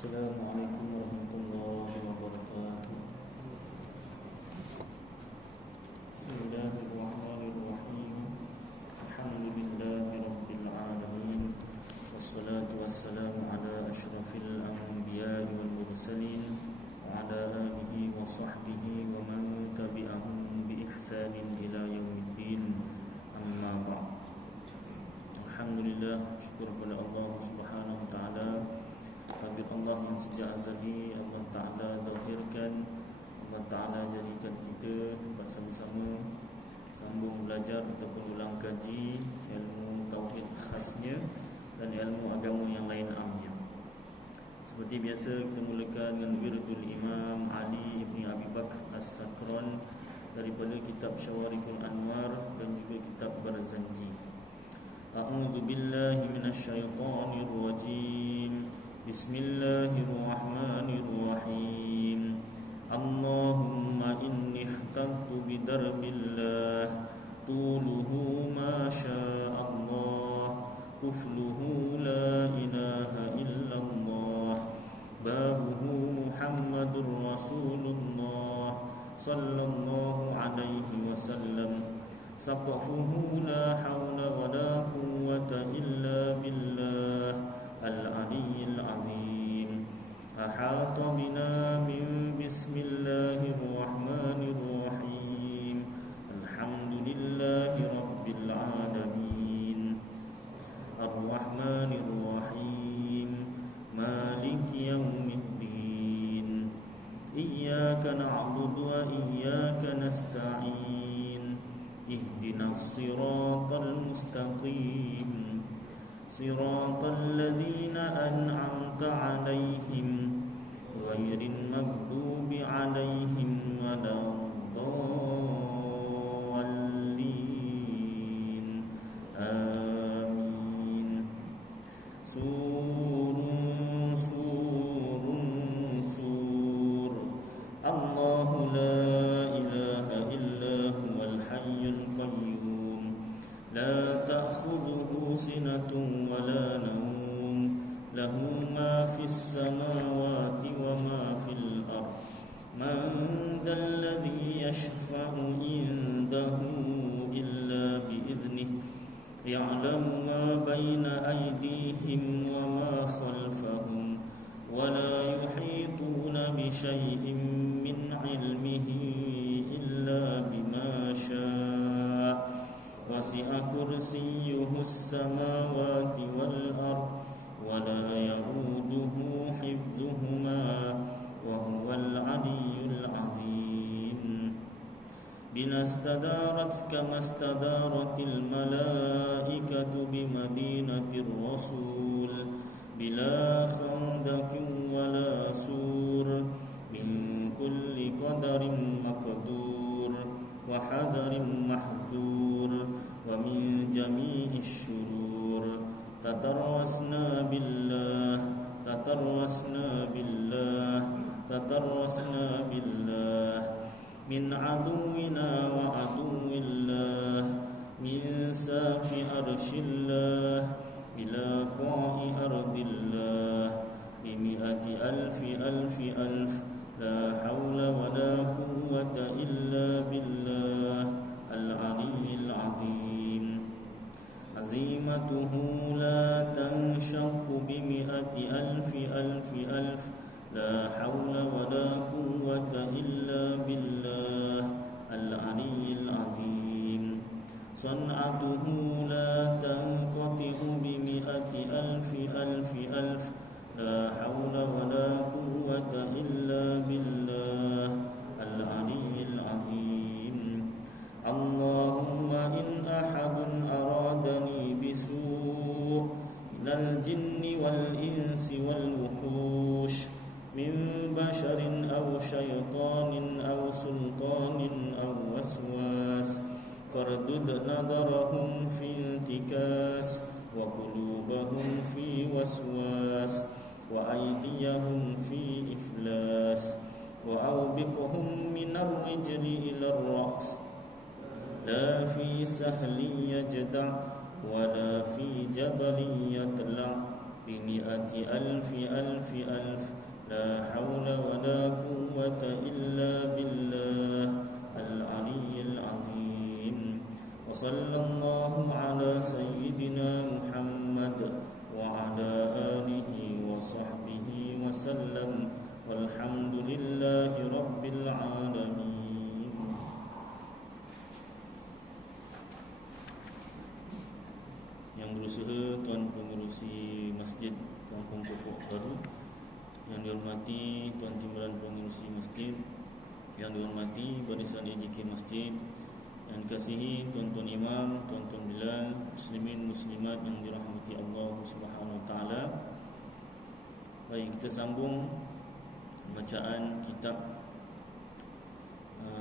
Assalamualaikum warahmatullahi wabarakatuh. Bismillahirrahmanirrahim. Alhamdulillahi rabbil alamin. Wassalatu wassalamu ala asyrafil anbiya'i wal mursalin wa ala alihi wa sahbihi wa man tabi'ahum bi ihsanin ila yaumiddin. Amma ba'd. Alhamdulillah, syukur kepada Allah Subhanahu wa taala. Takdir Allah yang sejak azali Allah Ta'ala zahirkan, Allah Ta'ala jadikan kita bersama-sama sambung belajar ataupun ulang kaji ilmu tauhid khasnya dan ilmu agama yang lain amnya. Seperti biasa kita mulakan dengan wirdul Imam Ali ibn Abi Bakr As-Sakran daripada kitab Syawarikul Anwar dan juga kitab Barzanji. A'udzu billahi minasyaitonir rajim. Bismillahirrahmanirrahim. Allahumma inni ihtamtu bidarbillah tuluhu ma sya'allah kufluhu la ilaha illallah babuhu Muhammadur Rasulullah sallallahu alaihi wasallam saqafuhu la hawla wa la quwwata illa billah al-aliyyil azim. Ahata bina min bismillahirrahmanirrahim. Alhamdulillahi rabbil alamin. Ar-rahmanir rahim. Maliki yaumiddin. Iyyaka na'budu wa iyyaka nasta'in. Ihdinas siratal mustaqim. صراط الذين أنعمت عليهم غير المغضوب عليهم ولا الضالين آمين. سور الله لا إله إلا هو الحي القيوم لا تأخذه سنة ولا نوم له ما في السماوات وما في الأرض من ذا الذي يشفع عنده إلا بإذنه يعلم ما بين أيديهم وما خلفهم ولا يحيطون بشيء من علمه إلا بما شاء وسع كرسيه السماوات والأرض ولا يؤوده حفظهما وهو العلي العظيم. بنا استدارت كما استدارت الملائكة بمدينة الرسول بلا خندق ولا سور من كل قدر مقدور وحذر محذور ومن جميع الشرور تترسنا بالله من عدونا وعدو الله من ساق عرش الله إلى قاع أرض الله بمئة ألف لا حول ولا قوة إلا بالله العلي العظيم. عزيمته لا تنشق بمئة ألف لا حول ولا قوة إلا بالله العلي العظيم. صنعته لا تنقطع بمئة ألف لا حول ولا قوة إلا بالله العلي العظيم. اللهم إن أحد أرادني بسوء من الجن والإنس والوحوش من بشر أو شيطان أو سلطان أو وسواس فاردد نظرهم في انتكاس وقلوبهم في وسواس وأيديهم في إفلاس وأوبقهم من الرجل إلى الرأس لا في سهل يجدع ولا في جبل يطلع بمئة ألف ألف ألف لا حول ولا قوة إلا بالله العلي العظيم وصلى الله على سيدنا محمد وعلى آله وصحبه وسلم والحمد لله رب العالمين. Yang berusaha Tuan Pengerusi Masjid Kampung Pokok Baru, yang dihormati Tuan Timbalan Pengerusi Masjid, yang dihormati Barisan AJK Masjid, yang dikasihi tuan-tuan imam, tuan-tuan bilal, muslimin muslimat yang dirahmati Allah Subhanahu wa taala. Baik, kita sambung bacaan kitab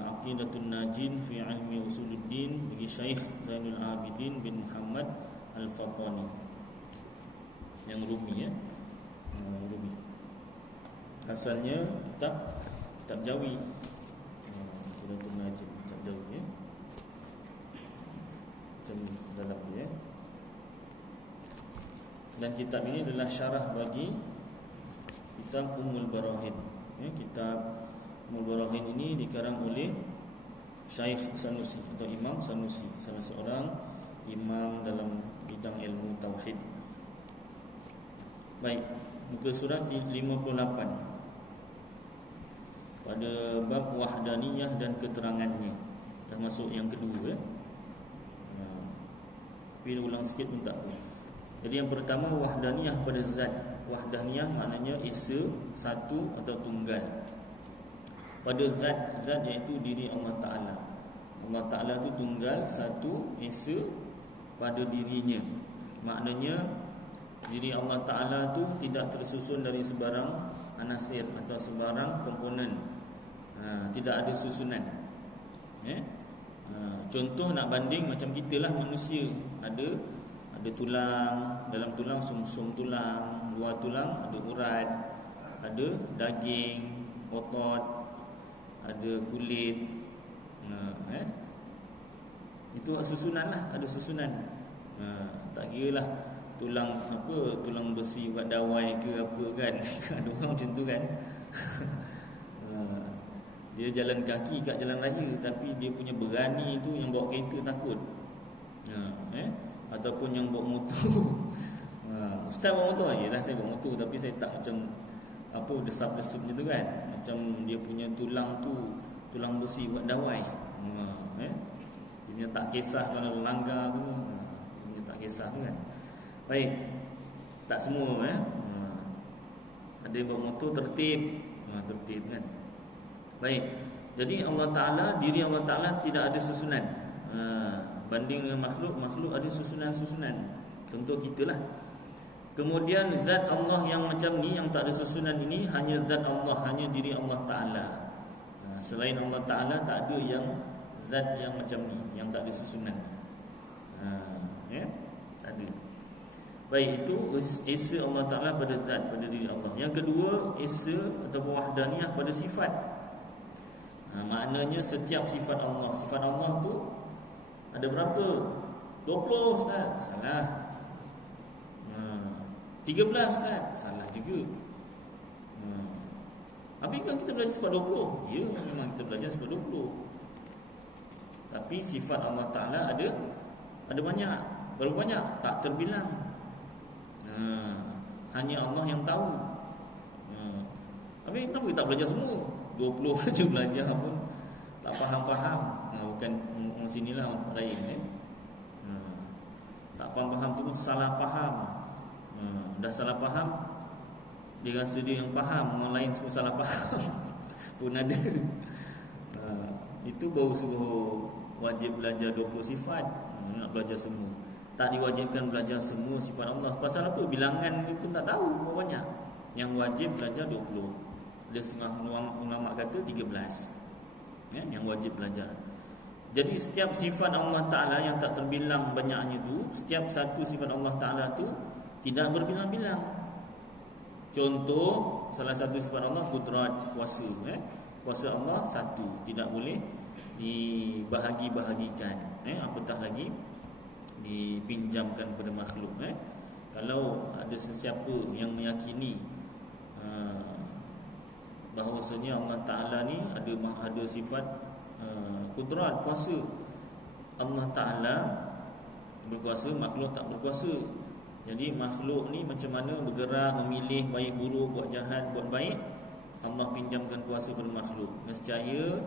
Aqidatun Najin fi Ilmi Usuluddin bagi Syekh Zainul Abidin bin Muhammad Al-Fatani yang Rumi, ya. Rumi. Asalnya kitab Jawi. Aqidatun Najin kitab Jawi, ya. Macam dalam dia, ya. Dan kitab ini adalah syarah bagi kitab Ummul Barahin, ya. Kitab Ummul Barahin ini dikarang oleh Syekh Sanusi atau Imam Sanusi, salah seorang imam dalam bidang ilmu tauhid. Baik, muka surat 58 pada bab wahdaniyah dan keterangannya, termasuk yang kedua, ya. Pilih ulang sikit pun tak apa. Jadi yang pertama, wahdaniyah pada zat. Wahdaniyah maknanya esa, satu atau tunggal pada zat iaitu diri Allah Ta'ala. Allah Ta'ala itu tunggal, satu, esa pada dirinya. Maknanya diri Allah Ta'ala itu tidak tersusun dari sebarang anasir atau sebarang komponen. Tidak ada susunan, ya. Contoh nak banding macam kita lah manusia, ada tulang, dalam tulang sumsum tulang, luar tulang ada urat, ada daging, otot, ada kulit. Itu susunan lah, ada susunan. Tak kira lah tulang apa, tulang besi buat dawai ke apa kan. Ada orang macam tu kan. Dia jalan kaki kat jalan raya, tapi dia punya berani tu yang bawa kereta takut. Ataupun yang bawa motor. Ustaz bawa motor, yalah saya bawa motor, tapi saya tak macam apa desap-desup macam tu kan. Macam dia punya tulang tu tulang besi buat dawai. Dia punya tak kisah kalau langgar tu. Dia punya tak kisah tu kan. Baik, tak semua, ada yang bawa motor tertib, tertib kan. Baik, jadi Allah Ta'ala, diri Allah Ta'ala tidak ada susunan. Banding dengan makhluk ada susunan-susunan. Contoh kita lah. Kemudian zat Allah yang macam ni, yang tak ada susunan ini, hanya zat Allah, hanya diri Allah Ta'ala. Selain Allah Ta'ala tak ada yang zat yang macam ni, yang tak ada susunan. Ya, tak ada. Baik, itu esa Allah Ta'ala pada zat, pada diri Allah. Yang kedua, esa atau wahdaniyah pada sifat. Maknanya setiap sifat Allah. Sifat Allah tu ada berapa? 20 Ustaz? Salah. 13 Ustaz? Salah juga. Habis kan kita belajar sifat 20? Ya, memang kita belajar sifat 20. Tapi sifat Allah Ta'ala ada banyak. Berapa banyak? Tak terbilang. Hanya Allah yang tahu. Habis kenapa kita tak belajar semua? 20 saja belajar pun tak faham-faham. Bukan orang sinilah, orang lain, tak faham-faham tu pun salah faham. Dah salah faham, dia rasa dia yang faham, orang lain semua salah faham. Pun ada. Itu baru suruh wajib belajar 20 sifat. Nak belajar semua. Tak diwajibkan belajar semua sifat Allah. Pasal apa? Bilangan pun tak tahu berapa banyak. Yang wajib belajar 20. Ada setengah ulama kata 13, ya, yang wajib belajar. Jadi setiap sifat Allah Ta'ala yang tak terbilang banyaknya tu, setiap satu sifat Allah Ta'ala tu tidak berbilang-bilang. Contoh, salah satu sifat Allah kudrat, kuasa, kuasa Allah satu, tidak boleh dibahagi-bahagikan, apatah lagi dipinjamkan pada makhluk. Kalau ada sesiapa yang meyakini bahawasanya Allah Ta'ala ni ada sifat kudrat, kuasa. Allah Ta'ala berkuasa, makhluk tak berkuasa. Jadi makhluk ni macam mana bergerak, memilih baik buruk, buat jahat, buat baik, Allah pinjamkan kuasa pada makhluk. Nescaya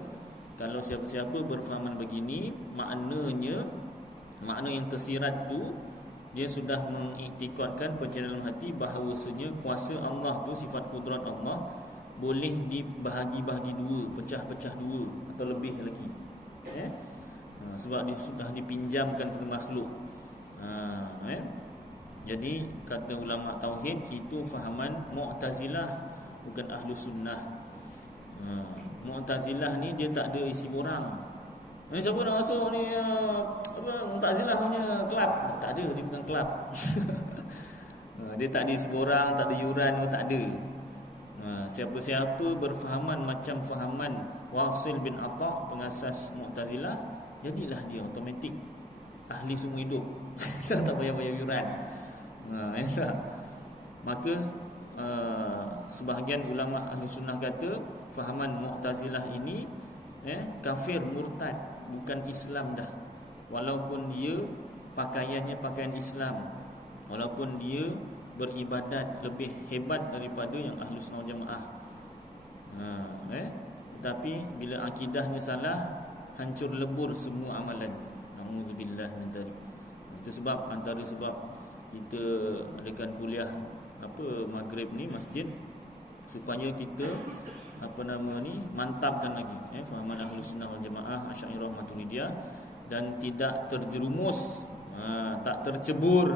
kalau siapa-siapa berfahaman begini, makna yang tersirat tu, dia sudah mengiktikadkan percaya dalam hati bahawasanya kuasa Allah tu, sifat kudrat Allah boleh dibahagi-bahagi dua, pecah-pecah dua atau lebih lagi. Sebab dia sudah dipinjamkan kepada makhluk. Jadi kata ulama tauhid itu fahaman Mu'tazilah, bukan Ahlu Sunnah. Mu'tazilah ni dia tak ada isi orang. Siapa nak masuk ni Mu'tazilah punya kelab? Tak ada, dia bukan kelab. Dia tak ada isi orang, tak ada yuran, tak ada. Siapa-siapa berfahaman macam fahaman Wasil bin Atha, pengasas Mu'tazilah, jadilah dia automatik ahli sumber hidup. Tak payah bayar yuran. Maka sebahagian ulama ahli sunnah kata fahaman Mu'tazilah ini kafir, murtad, bukan Islam dah. Walaupun dia pakaiannya pakaian Islam, walaupun dia beribadat lebih hebat daripada yang ahli sunnah jamaah, tapi bila akidahnya salah, hancur lebur semua amalan. Alhamdulillah min dzalik. Itu sebab, antara sebab kita adakan kuliah Maghrib ni masjid, supaya kita mantapkan lagi fahaman Ahlus Sunnah wal Jamaah, Asy'ariyah, Maturidiyah, dan tidak terjerumus, tak tercebur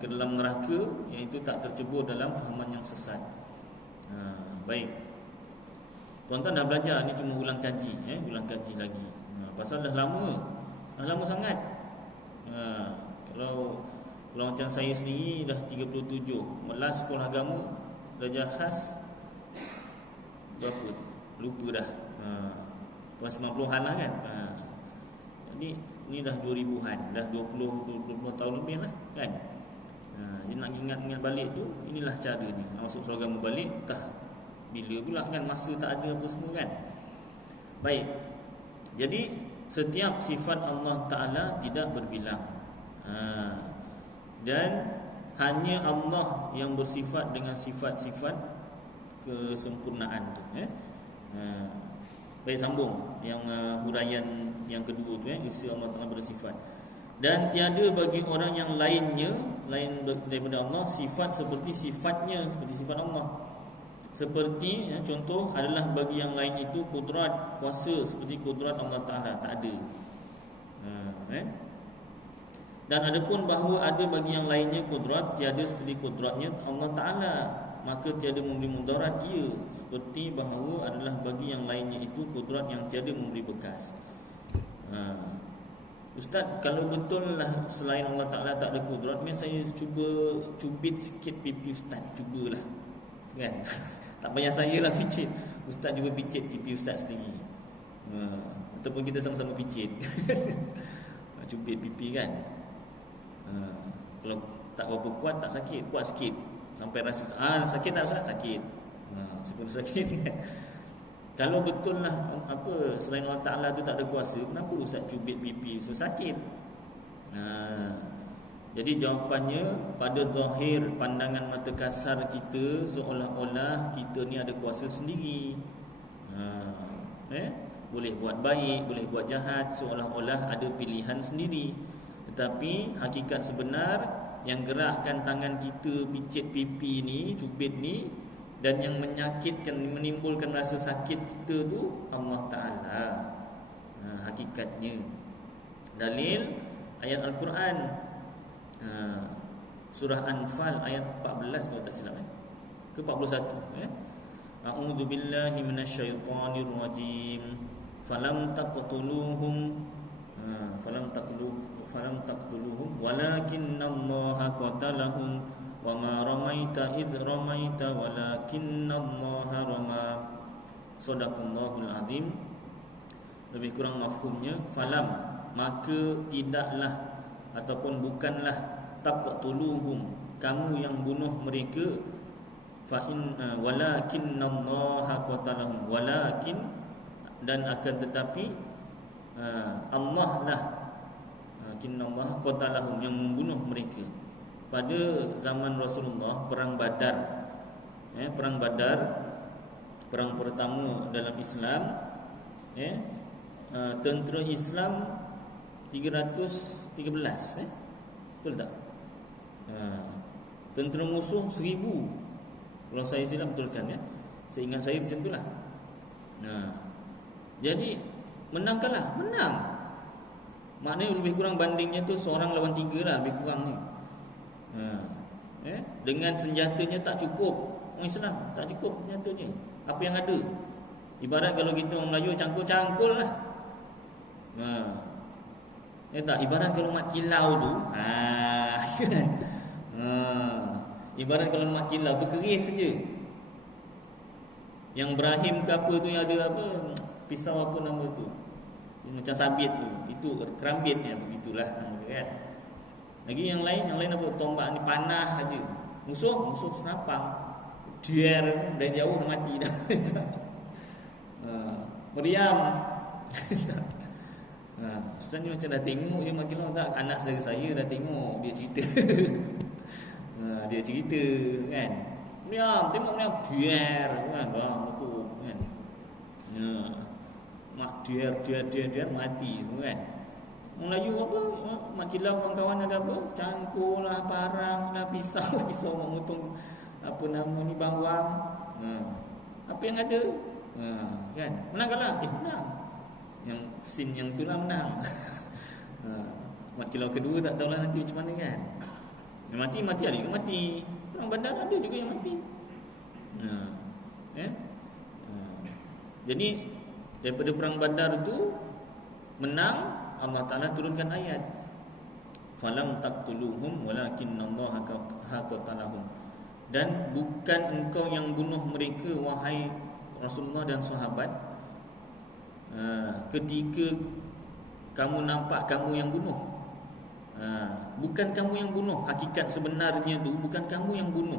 ke dalam neraka, iaitu tak tercebur dalam fahaman yang sesat. Baik, tuan-tuan dah belajar, ni cuma ulang kaji, ulang kaji lagi. Pasal dah lama sangat. Kalau macam saya sendiri dah 37, last sekolah agama darjah khas berapa tu? Lupa dah. Kelas 90-an lah kan. Jadi ni dah 2000-an, dah 20 tahun lebih lah kan. Dia nak ingat balik tu, inilah cara dia. Masuk sekolah agama balik, entah bila pula kan, masa tak ada apa semua kan. Baik. Jadi setiap sifat Allah Ta'ala tidak berbilang, dan hanya Allah yang bersifat dengan sifat-sifat kesempurnaan tu. Baik, sambung yang huraian yang kedua tu, isi Allah Ta'ala bersifat. Dan tiada bagi orang yang lainnya, lain daripada Allah, sifat seperti sifatnya, seperti sifat Allah. Seperti contoh adalah bagi yang lain itu kudrat, kuasa seperti kudrat Allah Ta'ala, tak ada. Dan adapun bahawa ada bagi yang lainnya kudrat, tiada seperti kudratnya Allah Ta'ala, maka tiada memberi mudarat ia, seperti bahawa adalah bagi yang lainnya itu kudrat yang tiada memberi bekas. Ustaz, kalau betul lah selain Allah Ta'ala tak ada kudrat, saya cuba cubit sikit pipi Ustaz, cubalah kan. Tak payah saya lah picit, Ustaz juga picit pipi Ustaz sendiri, ataupun kita sama-sama picit. Cubit pipi kan. Kalau tak berapa kuat, tak sakit, kuat sikit, sampai rasa sakit tak Ustaz? Sakit. Sebelum sakit kan. Kalau betul lah selain Allah Ta'ala tu tak ada kuasa, kenapa Ustaz cubit pipi? So sakit. Jadi jawapannya, pada zahir pandangan mata kasar kita, seolah-olah kita ni ada kuasa sendiri. Boleh buat baik, boleh buat jahat, seolah-olah ada pilihan sendiri. Tetapi hakikat sebenar, yang gerakkan tangan kita picit pipi ni, cubit ni, dan yang menyakitkan, menimbulkan rasa sakit kita tu Allah Ta'ala. Hakikatnya. Dalil ayat Al-Quran, surah Anfal ayat 14 kalau tak silap, ke 41. A'udzu billahi minasyaitonir rajim. Falam taqtuluhum walakinnallaha qatalahum wama ramaita idh ramaita walakinnallaha rama. Shadaqallahul azim. Lebih kurang mafhumnya, falam, maka tidaklah ataupun bukanlah taqtuluhum, kamu yang bunuh mereka, fa in walakinallaha qatalahum, walakin, dan akan tetapi Allah lah, kinnallaha qatalahum, yang membunuh mereka. Pada zaman Rasulullah, perang Badar, perang Badar, perang pertama dalam Islam, tentera Islam 313, betul tak? Tentera musuh 1000. Kalau saya silap betulkan, saya ingat saya macam itulah. Jadi menang kalah, menang. Maknanya lebih kurang bandingnya tu seorang lawan 3 lah, lebih kurang ni. Dengan senjatanya tak cukup. Orang Islam tak cukup senjatanya. Apa yang ada? Ibarat kalau kita orang Melayu cangkul-cangkul lah. Tak, ibarat kalau mat kilau tu, ibarat kalau mat kilau berkeris saja. Yang Ibrahim ke apa tu, yang ada apa, pisau apa nama tu, macam sabit tu, itu kerambit, begitulah kan. Lagi yang lain apa, tombak ni panah aja. Musuh senapang, dier dari jauh mati dah. Meriam. Ustaz ni macam dah tengok je makin lama tak, anak saudara saya dah tengok dia cerita. Dia cerita kan, meriam, tengok meriam, dier kan, betul kan. Mak dier mati semua kan. Orang Melayu apa, mak kilau kawan-kawan ada apa, cangkul lah, parang lah, pisau memotong apa nama ni, bawang. Apa yang ada, kan, menang kalah, menang. Yang scene yang tu lah menang. Mak kilau kedua tak tahulah nanti macam mana kan. Yang mati ada juga mati. Perang Badar ada juga yang mati. Jadi daripada perang Badar tu menang, Allah Ta'ala turunkan ayat, falam taqtuluhum walakinallaha qatalahum, dan bukan engkau yang bunuh mereka wahai Rasulullah dan sahabat, ketika kamu nampak kamu yang bunuh. Bukan kamu yang bunuh, hakikat sebenarnya tu bukan kamu yang bunuh.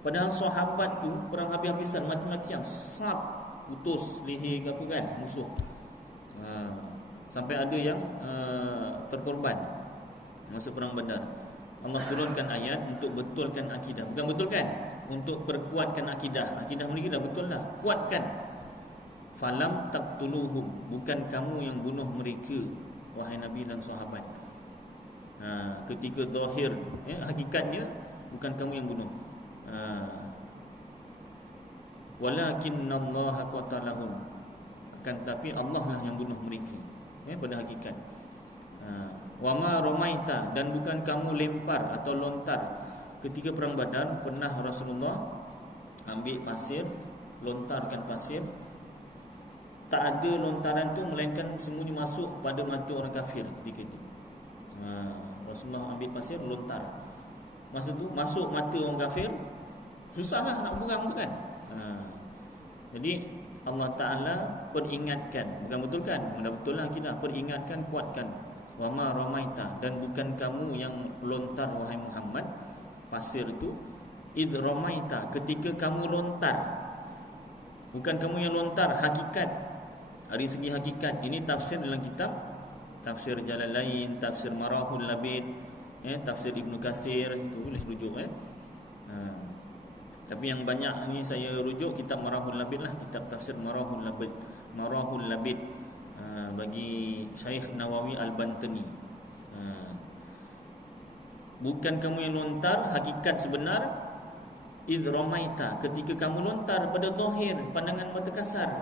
Padahal sahabat tu perang habis-habisan, mati-matian, sap, putus leher ke apa kan musuh. Sampai ada yang terkorban masa perang Badar. Allah turunkan ayat untuk betulkan akidah. Bukan betulkan, untuk perkuatkan akidah. Akidah mereka dah betul lah, kuatkan. Falam taqtuluhum, bukan kamu yang bunuh mereka wahai Nabi dan sahabat. Ketika zahir, hakikatnya bukan kamu yang bunuh. Walakinallaha qatalahum, akan tapi Allah lah yang bunuh mereka, pada hakikat. Wama romaita, dan bukan kamu lempar atau lontar. Ketika perang Badar pernah Rasulullah ambil pasir, lontarkan pasir. Tak ada lontaran tu melainkan semuanya masuk pada mata orang kafir ketika itu. Rasulullah ambil pasir, lontar. Masa tu masuk mata orang kafir, susahlah nak buang tu kan. Jadi Allah Ta'ala peringatkan, bukan betul kan? Dah betul lah kita, peringatkan, kuatkan. Wa ma ramaita, dan bukan kamu yang lontar wahai Muhammad pasir itu, id ramaita, ketika kamu lontar. Bukan kamu yang lontar, hakikat. Dari segi hakikat, ini tafsir dalam kitab Tafsir Jalalain, Tafsir Marahul Labid, Tafsir Ibnu Katsir, itu boleh rujuk. Tapi yang banyak ni saya rujuk kitab Marahul Labid lah, kitab Tafsir Marahul Labid, bagi Syekh Nawawi Al-Bantani. Bukan kamu yang lontar, hakikat sebenar, idh ramaita, ketika kamu lontar pada zahir, pandangan mata kasar.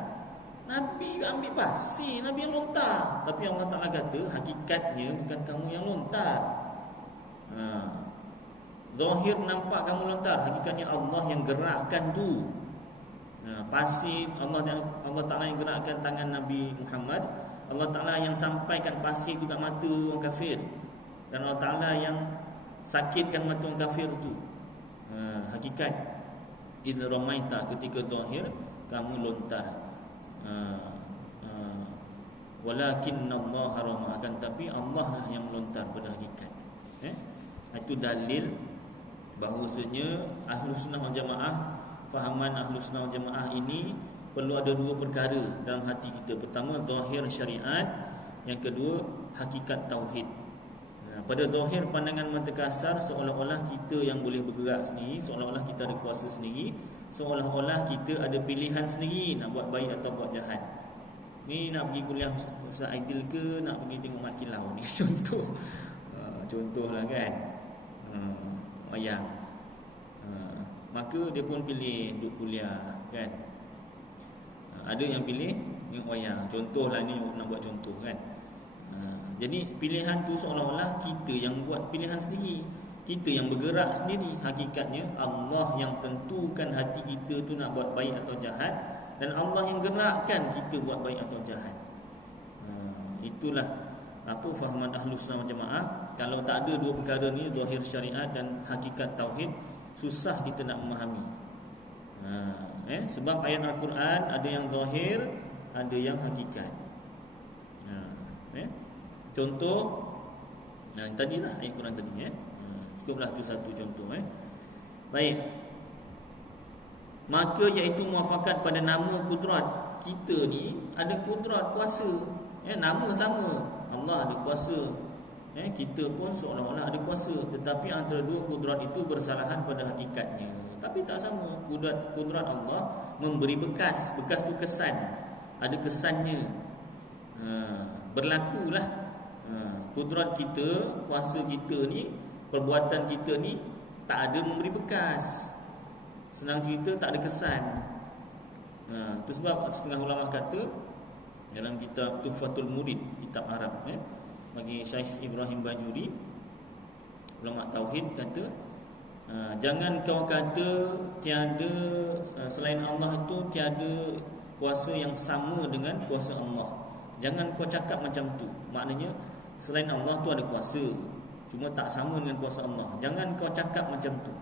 Nabi ambil pasir, Nabi yang lontar. Tapi Allah Ta'ala kata hakikatnya bukan kamu yang lontar. Zahir nampak kamu lontar, hakikatnya Allah yang gerakkan tu. Pasir, Allah Ta'ala yang gerakkan tangan Nabi Muhammad. Allah Ta'ala yang sampaikan pasir tu kat mata orang kafir. Dan Allah Ta'ala yang sakitkan mata orang kafir tu. Hakikat idh ramaita, ketika zahir kamu lontar. Walakinnallaha rama, akan tapi Allah lah yang melontar pada hakikat. Itu dalil bahawasanya Ahlus Sunnah wal Jamaah, fahaman Ahlus Sunnah wal Jamaah ini perlu ada dua perkara dalam hati kita. Pertama, zahir syariat. Yang kedua, hakikat tauhid. Pada zahir pandangan mata kasar, seolah-olah kita yang boleh bergerak sendiri, seolah-olah kita ada kuasa sendiri, seolah-olah kita ada pilihan sendiri nak buat baik atau buat jahat. Ni nak pergi kuliah Ustaz Aidil ke nak pergi tengok mat kilau ni contoh. Contohlah kan. Wayang. Maka dia pun pilih duduk kuliah kan. Ada yang pilih tengok wayang. Contohlah ni nak buat contoh kan. Jadi pilihan tu seolah-olah kita yang buat pilihan sendiri, kita yang bergerak sendiri. Hakikatnya Allah yang tentukan hati kita tu nak buat baik atau jahat, dan Allah yang gerakkan kita buat baik atau jahat. Itulah apa fahaman Ahlus Sunnah wal Jamaah. Kalau tak ada dua perkara ni, zahir syariat dan hakikat tauhid, susah kita nak memahami. Sebab ayat Al-Quran ada yang zahir, ada yang hakikat. Contoh tadilah ayat Quran tadi cukuplah tu satu contoh. Baik. Maka iaitu muafakat pada nama kudrat. Kita ni ada kudrat, kuasa. Nama sama, Allah ada kuasa. Kita pun seolah-olah ada kuasa, tetapi antara dua kudrat itu bersalahan pada hakikatnya. Tapi tak sama. Kudrat Allah memberi bekas. Bekas tu kesan. Ada kesannya. Berlakulah. Kudrat kita, kuasa kita ni, perbuatan kita ni tak ada memberi bekas. Senang cerita, tak ada kesan. Itu sebab setengah ulama kata dalam kitab Tuhfatul Murid, kitab Arab bagi Syekh Ibrahim Bajuri, ulama tauhid, kata jangan kau kata tiada selain Allah itu tiada kuasa yang sama dengan kuasa Allah. Jangan kau cakap macam tu. Maknanya selain Allah tu ada kuasa, cuma tak sama dengan kuasa Allah. Jangan kau cakap macam tu.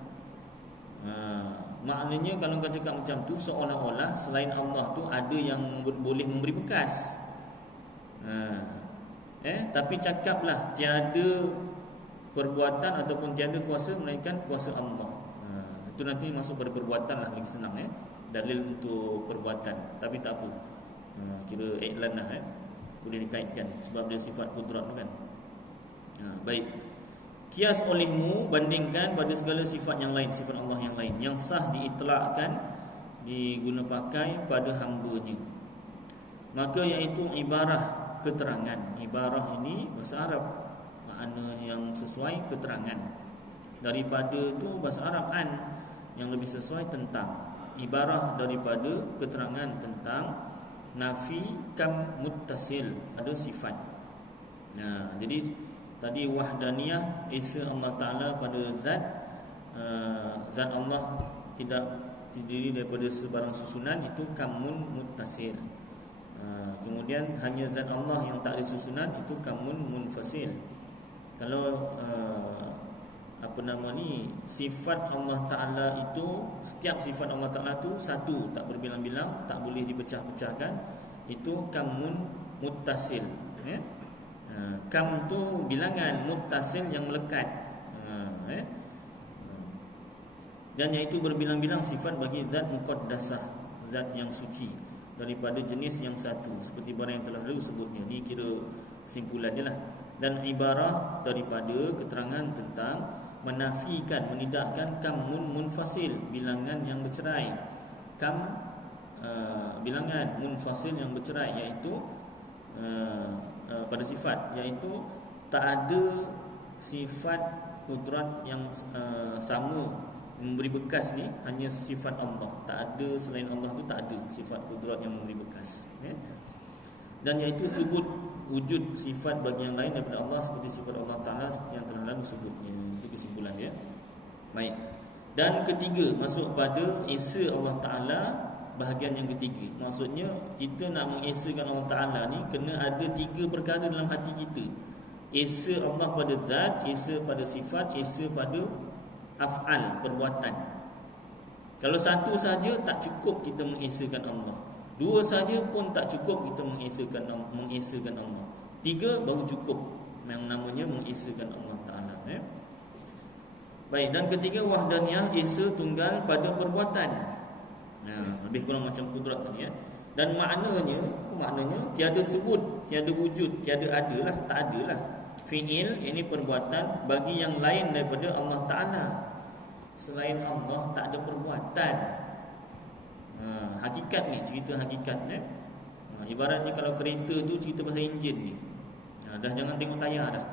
Maknanya kalau kau cakap macam tu, seolah-olah selain Allah tu ada yang boleh memberi bekas. Tapi cakaplah tiada perbuatan ataupun tiada kuasa melainkan kuasa Allah. Itu nanti masuk pada perbuatan lah, lagi senang dalil untuk perbuatan. Tapi tak apa, kira iklan lah boleh dikaitkan sebab dia sifat kudrat tu kan. Baik. Kias olehmu, bandingkan pada segala sifat yang lain, sifat Allah yang lain yang sah diitlakkan, diguna pakai pada hamba-Nya. Maka iaitu ibarah, keterangan. Ibarah ini bahasa Arab, makna yang sesuai, keterangan. Daripada tu bahasa Arab yang lebih sesuai, tentang. Ibarah daripada keterangan tentang. Nafi kam muttasil, ada sifat. Jadi tadi wahdaniyah, esa Allah Ta'ala pada zat. Zat Allah tidak terdiri daripada sebarang susunan, itu kamun muttasil. Kemudian hanya zat Allah yang tak ada susunan, itu kamun munfasil. Kalau sifat Allah Ta'ala itu, setiap sifat Allah Ta'ala itu satu, tak berbilang-bilang, tak boleh dipecah-pecahkan. Itu kamun muttasil. Kam tu bilangan, muttasil yang melekat. Dan iaitu berbilang-bilang sifat bagi zat muqaddasah, zat yang suci, daripada jenis yang satu, seperti barang yang telah lalu sebutnya. Ni kira kesimpulan dia lah. Dan ibarah daripada keterangan tentang menafikan, menidakkan kamun munfasil, bilangan yang bercerai. Kam bilangan, munfasil yang bercerai, iaitu pada sifat, iaitu tak ada sifat kudrat yang sama memberi bekas ni, hanya sifat Allah. Tak ada selain Allah tu, tak ada sifat kudrat yang memberi bekas. Dan iaitu sebut wujud sifat bagi yang lain daripada Allah, seperti sifat Allah Ta'ala seperti yang telah lalu sebutnya. Itu kesimpulan dia. Baik. Dan ketiga, masuk pada esa Allah Ta'ala, bahagian yang ketiga. Maksudnya kita nak mengesakan Allah Ta'ala ni kena ada tiga perkara dalam hati kita. Esa Allah pada zat, esa pada sifat, esa pada af'al, perbuatan. Kalau satu saja tak cukup kita mengesakan Allah. Dua saja pun tak cukup kita mengesakan Allah. Tiga baru cukup, yang namanya mengesakan Allah Ta'ala. Baik, dan ketiga wahdaniyah, Esa tunggal pada perbuatan. Lebih kurang macam kudrat tadi ya. Dan maknanya tiada subut, tiada wujud, tiada adalah, tak adalah fi'il, ini perbuatan bagi yang lain daripada Allah Ta'ala. Selain Allah tak ada perbuatan. Hakikat ni, cerita hakikat ni. Ibaratnya kalau kereta tu cerita pasal enjin ni. Dah jangan tengok tayar dah.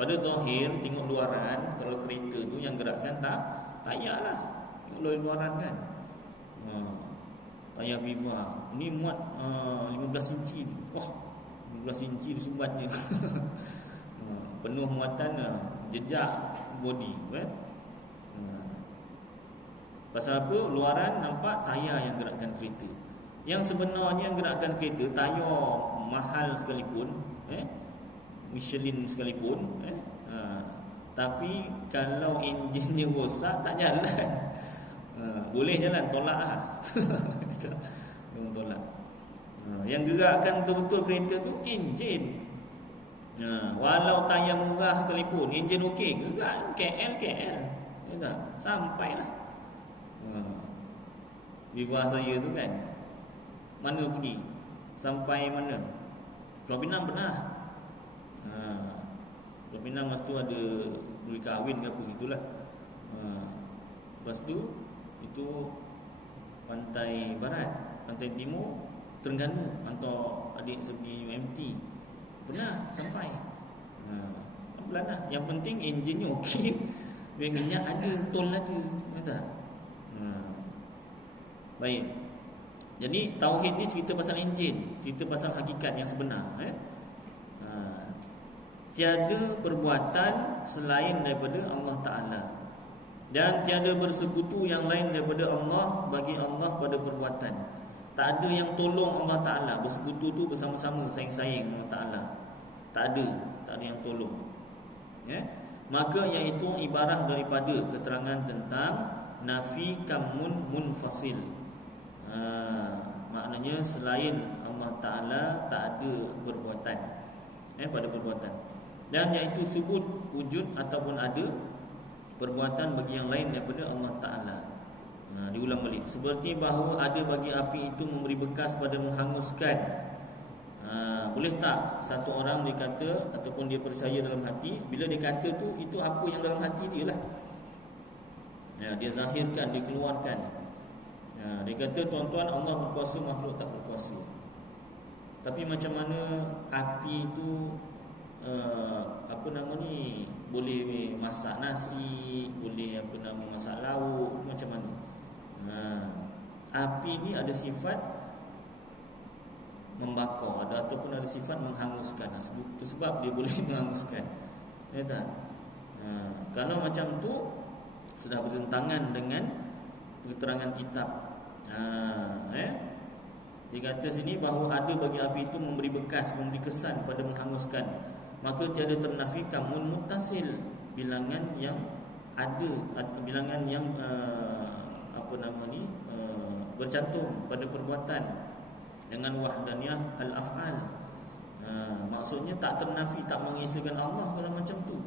Pada zahir tengok luaran, kalau kereta tu yang gerakkan tayar lah. Tengok luaran kan. Tayar Viva ni muat 15 inci ni. Wah, 15 inci disumbat je. Penuh muatan jejak body kan. Pasal apa? Luaran nampak tayar yang gerakkan kereta. Yang sebenarnya yang gerakkan kereta tayar mahal sekalipun, Michelin sekalipun, tapi kalau enjinnya rosak tak jalan. Boleh jalan, tolak lah. Tolak. Yang gerakkan betul-betul kereta tu enjin. Walau tayar murah sekalipun, enjin okey, gerak KL ya tak? Sampailah. Viva saya tu kan, mana pergi? Sampai mana? Pulau Pinang pernah. Pulau Pinang masa tu ada beri kahwin ke apa gitulah. Lepas tu itu pantai barat, pantai timur Terengganu, hantar adik pergi UMT. Pernah sampai. Pelan lah. Yang penting enjinnya okey. Minyak ada, tol ada. Betul. Baik. Jadi tauhid ni cerita pasal enjin, cerita pasal hakikat yang sebenar. Tiada perbuatan selain daripada Allah Ta'ala, dan tiada bersekutu yang lain daripada Allah bagi Allah pada perbuatan. Tak ada yang tolong Allah Ta'ala. Bersekutu tu bersama-sama, saing-saing Allah Ta'ala. Tak ada yang tolong. Maka iaitu ibarah daripada keterangan tentang nafi kamun munfasil. Maknanya selain Allah Ta'ala tak ada perbuatan pada perbuatan. Dan iaitu sebut wujud ataupun ada perbuatan bagi yang lain daripada Allah Ta'ala. Diulang balik. Seperti bahawa ada bagi api itu memberi bekas pada menghanguskan. Boleh tak satu orang dia kata ataupun dia percaya dalam hati, bila dia kata tu, itu apa yang dalam hati dia lah. Dia zahirkan, dia keluarkan. Dia kata, tuan-tuan, Allah berkuasa, makhluk tak berkuasa. Tapi macam mana api itu boleh masak nasi, boleh masak lauk, macam mana? Api ni ada sifat membakar, ataupun ada sifat menghanguskan. Itu sebab dia boleh menghanguskan. Ya tak? Kalau macam tu sudah bertentangan dengan keterangan kitab. Dia kata sini bahawa ada bagi api itu memberi bekas, memberi kesan pada menghanguskan. Maka tiada ternafi kamun muttasil, bilangan yang ada, bilangan yang bercantum pada perbuatan dengan wahdaniyah al-af'al. Maksudnya tak ternafi, tak mengisahkan Allah kalau macam tu.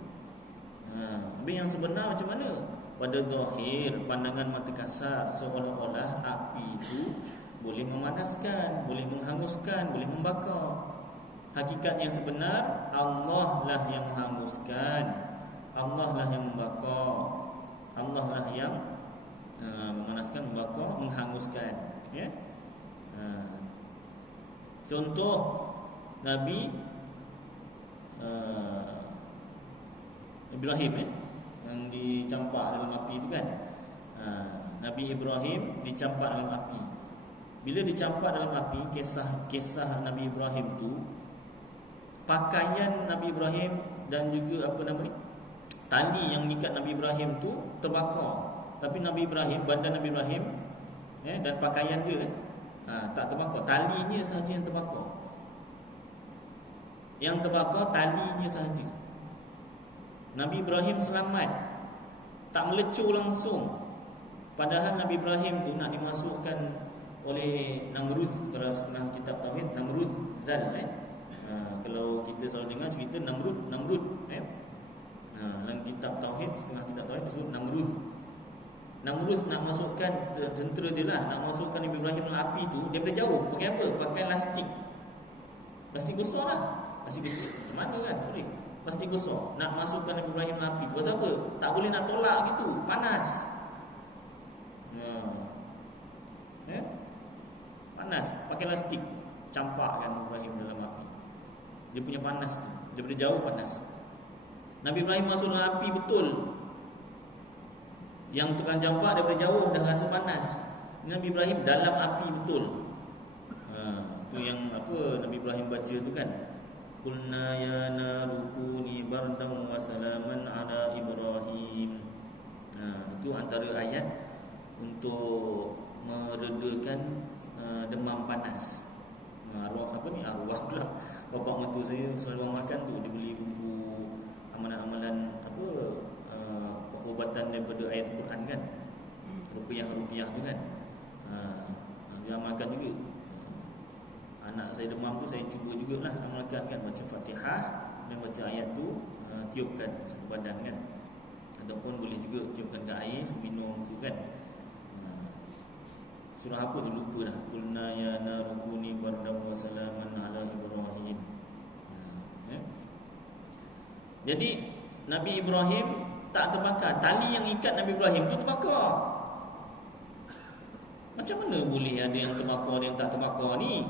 Tapi yang sebenar macam mana? Pada zahir, pandangan mata kasar, seolah-olah api itu boleh memanaskan, boleh menghanguskan, boleh membakar. Hakikat yang sebenar, Allah lah yang menghanguskan, Allah lah yang membakar, Allah lah yang memanaskan, membakar, menghanguskan. Contoh Nabi Ibrahim yang dicampak dalam api itu kan. Nabi Ibrahim dicampak dalam api. Bila dicampak dalam api, kisah Nabi Ibrahim tu, pakaian Nabi Ibrahim dan juga tali yang mengikat Nabi Ibrahim tu terbakar. Tapi Nabi Ibrahim, badan Nabi Ibrahim dan pakaian dia tak terbakar. Talinya sahaja yang terbakar. Yang terbakar talinya sahaja. Nabi Ibrahim selamat, tak melecur langsung. Padahal Nabi Ibrahim tu nak dimasukkan oleh Namrud. Kalau setengah kitab tauhid, Namrud Zal. Kalau kita selalu dengar cerita Namrud, Dalam kitab Tauhid, setengah kitab Tauhid disebut Namrud. Namrud nak masukkan tentera dia lah, nak masukkan Nabi Ibrahim dalam api tu daripada jauh. Pakai apa? Pakai plastik. Plastik besar lah. Plastik kecil macam mana kan? Boleh. Plastik besar. Nak masukkan Nabi Ibrahim dalam api tu. Pasal apa? Tak boleh nak tolak gitu. Panas. Panas. Pakai plastik. Campakkan Nabi Ibrahim dalam api. Dia punya panas tu. Daripada jauh panas. Nabi Ibrahim masuk dalam api betul. Yang tukang campak daripada jauh dah rasa panas. Nabi Ibrahim dalam api betul. Tu yang apa Nabi Ibrahim baca tu kan. Qulna ya narukuni bardan wa salaman ala Ibrahim. Itu antara ayat untuk meredakan demam panas. Arwah apa ni? Arwah pula. Bapak mentua saya selalu makan tu, dia beli buku amalan-amalan apa perubatan daripada ayat Quran kan. Ruqyah tu kan. Dia amalkan juga. Anak saya demam tu saya cuba jugalah amalkan kan, baca Fatihah dan baca ayat tu, tiupkan satu badan kan. Ataupun boleh juga tiupkan ke air, minum tu kan. Surah apa tu lupa dah. Qulna ya narukuni bardan wa salaman ala Ibrahim. Jadi Nabi Ibrahim tak terbakar. Tali yang ikat Nabi Ibrahim tu terbakar. Macam mana boleh ada yang terbakar, ada yang tak terbakar ni?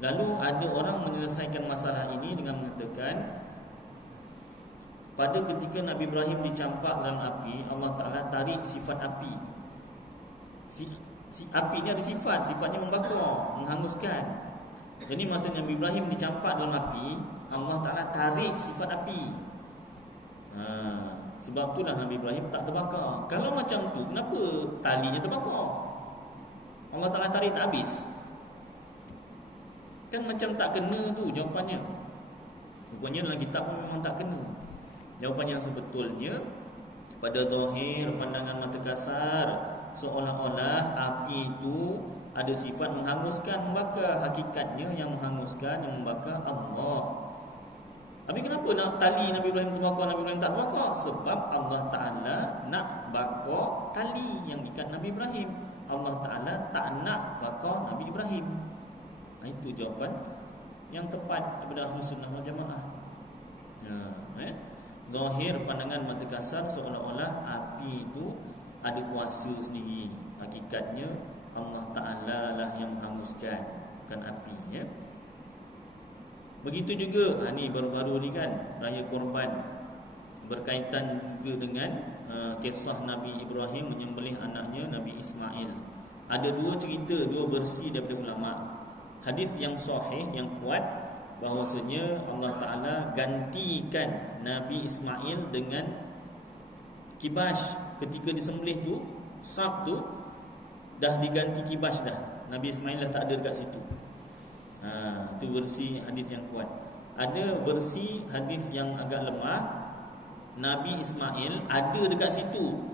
Lalu ada orang menyelesaikan masalah ini dengan mengatakan, pada ketika Nabi Ibrahim dicampak dalam api, Allah Ta'ala tarik sifat api. Api ni ada sifat, sifatnya membakar, menghanguskan. Jadi masa Nabi Ibrahim dicampak dalam api, Allah Ta'ala tarik sifat api. Sebab itulah Nabi Ibrahim tak terbakar. Kalau macam tu, kenapa talinya terbakar? Allah Ta'ala tarik tak habis. Kan macam tak kena tu jawapannya. Rupanya dalam kitab pun memang tak kena. Jawapan yang sebetulnya, pada zahir pandangan mata kasar, seolah-olah api itu ada sifat menghanguskan, membakar. Hakikatnya yang menghanguskan, yang membakar Allah. Tapi kenapa nak tali Nabi Ibrahim terbakar, Nabi Ibrahim tak terbakar? Sebab Allah Ta'ala nak bakar tali yang ikat Nabi Ibrahim. Allah Ta'ala tak nak bakar Nabi Ibrahim. Itu jawapan yang tepat daripada Ahlus Sunnah wal Jamaah. Zahir pandangan mata kasar seolah-olah api itu ada kuasa sendiri. Hakikatnya Allah Ta'ala lah yang menghanguskan, bukan api ya. Begitu juga ni baru-baru ni kan, Raya Korban, berkaitan juga dengan kisah Nabi Ibrahim menyembelih anaknya Nabi Ismail. Ada dua cerita, dua versi daripada ulama. Hadis yang sahih, yang kuat, bahawasanya Allah Ta'ala gantikan Nabi Ismail dengan kibash. Ketika disembelih tu, sab tu dah diganti kibash dah. Nabi Ismail dah tak ada dekat situ. Itu versi hadis yang kuat. Ada versi hadis yang agak lemah. Nabi Ismail ada dekat situ,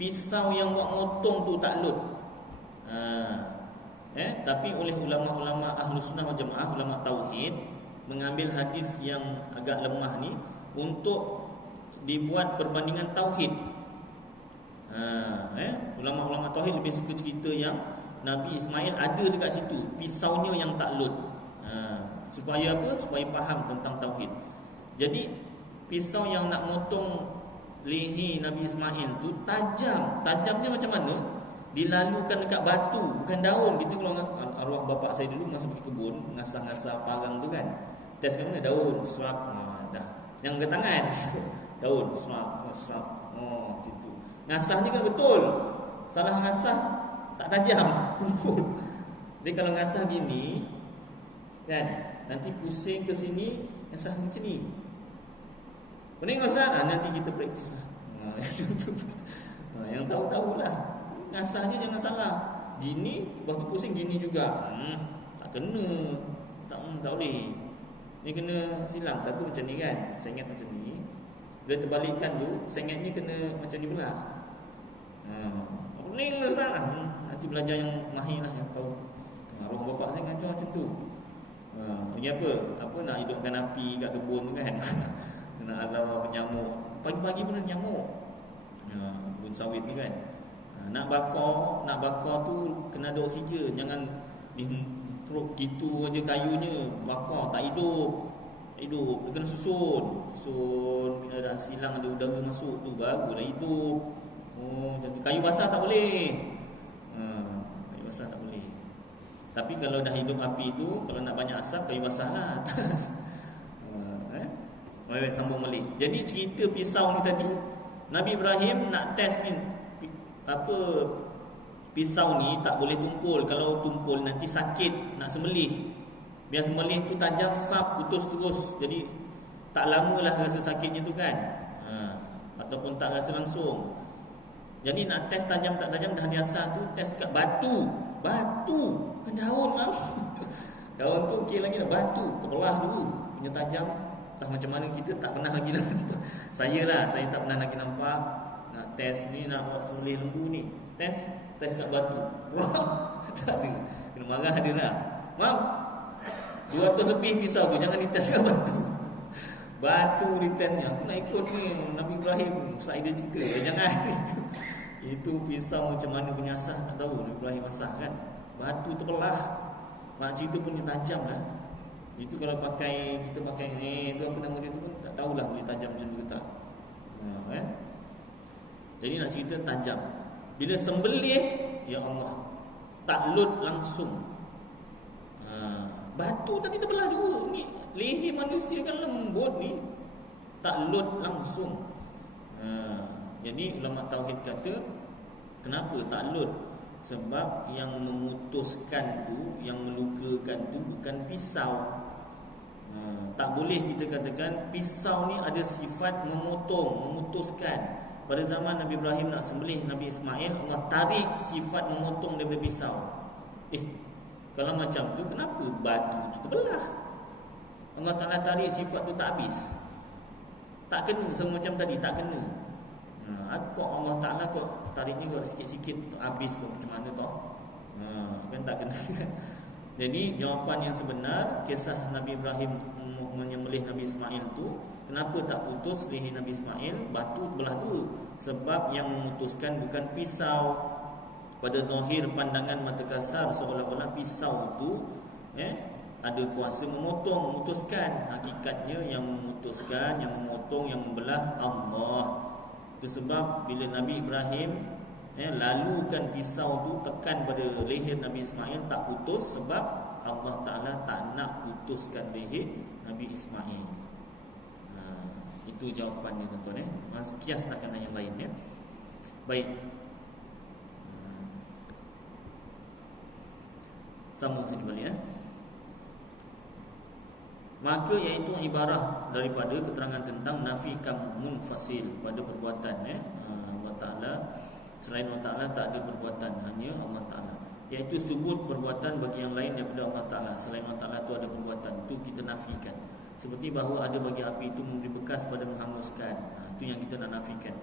pisau yang buat motong tu tak lut. Tapi oleh ulama-ulama Ahlus Sunnah wal Jamaah, ulama tauhid, mengambil hadis yang agak lemah ni untuk dibuat perbandingan tauhid. Ulama-ulama tauhid lebih suka cerita yang Nabi Ismail ada dekat situ, pisaunya yang tak lut. Supaya apa? Supaya faham tentang tauhid. Jadi pisau yang nak motong leher Nabi Ismail tu tajam. Tajamnya macam mana? Dilalukan dekat batu, bukan daun. Kita kalau arwah bapak saya dulu masa pergi kebun, ngasah-ngasah parang tu kan, test kan mana daun, serap, dah. Yang ke tangan, daun, serap. Situ. Ngasah ni kan betul. Salah ngasah tak tajam, tumpul. Jadi kalau ngasah gini kan, nanti pusing ke sini, ngasah macam ni. Pening ngasah, nanti kita praktis lah. Yang tahu-tahulah. Ngasahnya jangan salah. Gini, waktu pusing gini juga. Tak kena. Tak boleh. Ni kena silang. Satu macam ni kan, sengat macam ni. Bila terbalikkan tu, sengatnya kena macam ni pula. Pening lah. Nanti belajar yang mahir lah, yang tahu. Arwah bapak saya ngajar macam tu. Bagi apa? Apa nak hidupkan api kat kebun tu kan. kena alau penyamuk. Pagi-pagi pun ada nyamuk. Kebun sawit ni kan. Nak bakar tu kena ada oksigen. Jangan dihimpuk gitu aja kayunya. Bakar tak hidup. Dia kena susun. Bila ada silang ada udara masuk tu baru dah hidup. Jadi kayu basah tak boleh. Kayu basah tak boleh. Tapi kalau dah hidup api tu, kalau nak banyak asap, kayu basah lah atas. Baik, sambung balik. Jadi cerita pisau ni tadi, Nabi Ibrahim nak test ni pisau ni tak boleh tumpul. Kalau tumpul nanti sakit nak sembelih. Biar sembelih tu tajam sap putus terus. Jadi tak lamalah rasa sakitnya tu kan. Ataupun tak rasa langsung. Jadi nak test tajam tak tajam dah biasa tu, test kat batu. Kan daun mam. Daun tu okey lagi dah, batu terbelah dulu punya tajam. Tak macam mana kita tak pernah lagi nampak. Saya tak pernah lagi nampak nak test ni, nak buat sembelih lembu ni. Test kat batu. Wah, tak ada. Kena marah dia lah. Mam, 200 lebih pisau tu jangan ditest kat batu. Batu ditestnya. Aku nak ikut ni Nabi Ibrahim, Ustaz Aida cerita. Jangan itu. Itu pisau macam mana punya asah tak tahu. Nabi Ibrahim asah kan. Batu terbelah. Mak cerita punya tajam lah. Itu kalau kita pakai itu apa nama dia tu pun tak tahulah boleh tajam macam tu ke tak. Jadi nak cerita tajam. Bila sembelih, ya Allah, taklud langsung. Batu tadi terbelah dua. Ni leher manusia kan lembut ni. Taklud langsung. Jadi ulama tauhid kata, kenapa taklud? Sebab yang memutuskan tu, yang melukakan tu bukan pisau. Tak boleh kita katakan pisau ni ada sifat memotong, memutuskan. Pada zaman Nabi Ibrahim nak sembelih Nabi Ismail, Allah tarik sifat memotong daripada pisau. Kalau macam tu, kenapa batu tu terbelah? Allah Ta'ala tarik sifat tu tak habis. Tak kena, semua macam tadi, tak kena. Kok Allah Ta'ala kok tariknya kok sikit-sikit habis kok macam mana toh? Kan tak kena kan? Jadi jawapan yang sebenar, kisah Nabi Ibrahim menyembelih Nabi Ismail tu, kenapa tak putus leher Nabi Ismail? Batu terbelah dua. Sebab yang memutuskan bukan pisau. Pada zahir pandangan mata kasar, seolah-olah pisau itu ada kuasa memotong, memutuskan. Hakikatnya yang memutuskan, yang memotong, yang membelah Allah. Itu sebab bila Nabi Ibrahim lalukan pisau tu tekan pada leher Nabi Ismail, tak putus sebab Allah Ta'ala tak nak putuskan leher Nabi Ismail. Itu jawapannya tuan-tuan. Kiaslah dengan yang lain. Baik, sambung sini balik. Maka iaitu ibarah daripada keterangan tentang nafi kam munfasil pada perbuatan. Allah Ta'ala, selain Allah Ta'ala tak ada perbuatan, hanya Allah Ta'ala. Iaitu sebut perbuatan bagi yang lain daripada Allah Ta'ala. Selain Allah Ta'ala tu ada perbuatan, tu kita nafikan. Seperti bahawa ada bagi api itu memberi bekas pada menghanguskan. Itu yang kita nak nafikan.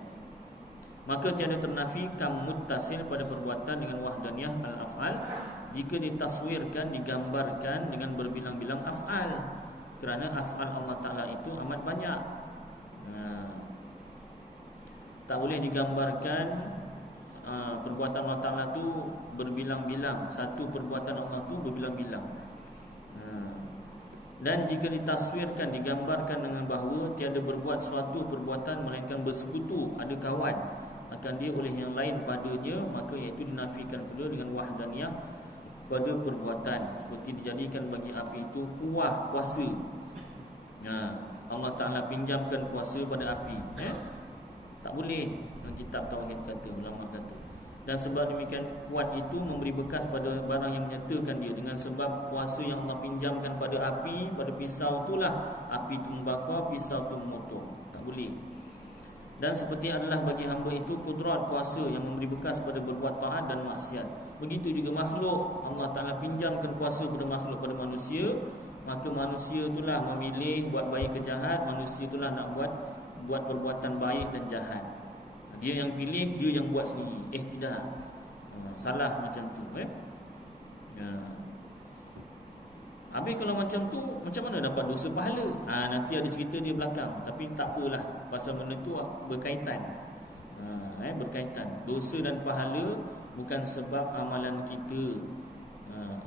Maka tiada ternafi kam muttasil pada perbuatan dengan wahdaniyah al-af'al jika ditaswirkan, digambarkan dengan berbilang-bilang af'al. Kerana af'al Allah Ta'ala itu amat banyak. Tak boleh digambarkan perbuatan Allah Ta'ala tu berbilang-bilang. Satu perbuatan Allah tu berbilang-bilang. Dan jika ditaswirkan, digambarkan dengan bahawa tiada berbuat suatu perbuatan melainkan bersekutu, ada kawan akan dia oleh yang lain padanya, maka iaitu dinafikan pula dengan wahdaniyah pada perbuatan. Seperti dijadikan bagi api itu kuasa. Allah Ta'ala pinjamkan kuasa pada api. Tak boleh. Kitab Tauhid kata, ulama kata. Dan sebab demikian kuat itu memberi bekas pada barang yang menyertakan dia. Dengan sebab kuasa yang Allah pinjamkan pada api, pada pisau itulah api itu membakar, pisau itu memotong. Tak boleh. Dan seperti adalah bagi hamba itu kudrat, kuasa yang memberi bekas pada berbuat taat dan maksiat. Begitu juga makhluk, Allah Ta'ala pinjamkan kuasa pada makhluk, pada manusia. Maka manusia itulah memilih buat baik ke jahat. Manusia itulah nak buat perbuatan baik dan jahat. Dia yang pilih, dia yang buat sendiri. Tidak, salah macam tu. Habis kalau macam tu, macam mana dapat dosa pahala? Nanti ada cerita dia belakang. Tapi tak apalah, pasal benda tu berkaitan. Berkaitan. Dosa dan pahala bukan sebab amalan kita.